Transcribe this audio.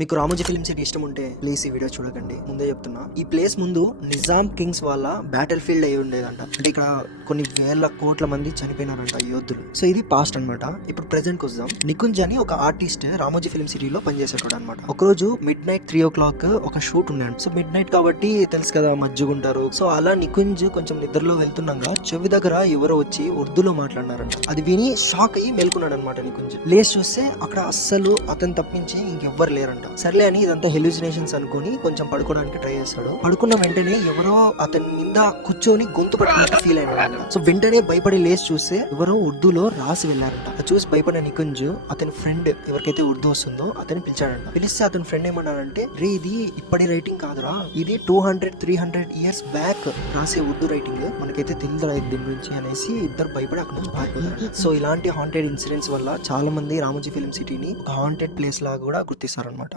మీకు Ramoji film city ఇష్టం ఉంటే ప్లీజ్ ఈ వీడియో చూడకండి. ముందే చెప్తున్నా, ఈ ప్లేస్ ముందు నిజాం కింగ్స్ వాళ్ళ బ్యాటిల్ ఫీల్డ్ అయి ఉండేదంట. అంటే ఇక్కడ కొన్ని వేల కోట్ల మంది చనిపోయినారంట యోధులు. సో ఇది పాస్ట్ అన్నమాట. ఇప్పుడు ప్రెసెంట్ కి వద్దాం. నికుంజ్ అని ఒక ఆర్టిస్ట్ రామోజీ ఫిల్మ్ సిటీలో పనిచేసేటోడు అనమాట. ఒకరోజు మిడ్ నైట్ 3 o'clock ఒక షూట్ ఉన్నాడు. సో మిడ్ నైట్ కాబట్టి తెలుసు కదా, మజ్జుగుంటారు. సో అలా నికుంజ్ కొంచెం నిద్రలో వెళ్తున్నాగా చెవి దగ్గర ఎవరో వచ్చి ఉర్దూలో మాట్లాడినారంట. అది విని షాక్ అయ్యి మేల్కున్నాడు అనమాట నికుంజ్. లేచి చూస్తే అక్కడ అస్సలు అతను తప్పించి ఇంకెవ్వరు లేరంట. సర్లే అని ఇదంతా హెల్యూసినేషన్స్ అనుకుని కొంచెం పడుకోవడానికి ట్రై చేస్తాడు. పడుకున్న వెంటనే ఎవరో అతని మీద కూర్చొని గొంతు పట్టినట్టు ఫీల్ అయినాడు. సో వెంటనే భయపడి లేచి చూస్తే ఎవరో ఉర్దూలో రాసి వెళ్లారంట. అది చూసి భయపడిన నికుంజ్ అతని ఫ్రెండ్ ఎవరికైతే ఉర్దూ వస్తుందో అతని పిలిచాడంట. పిలిస్తే అతని ఫ్రెండ్ ఏమన్నాడంటే, రే ఇది ఇప్పటి రైటింగ్ కాదురా, ఇది 200-300 years బ్యాక్ రాసే ఉర్దూ రైటింగ్, మనకైతే తెలియదురా దీని గురించి అనేసి ఇద్దరు భయపడి అక్కడ నుంచి పారిపోయారు. సో ఇలాంటి హాంటెడ్ ఇన్సిడెంట్స్ వల్ల చాలా మంది రామోజీ ఫిల్మ్ సిటీని ఒక హాంటెడ్ ప్లేస్ లాగా కూడా గుర్తిస్తారు అనమాట.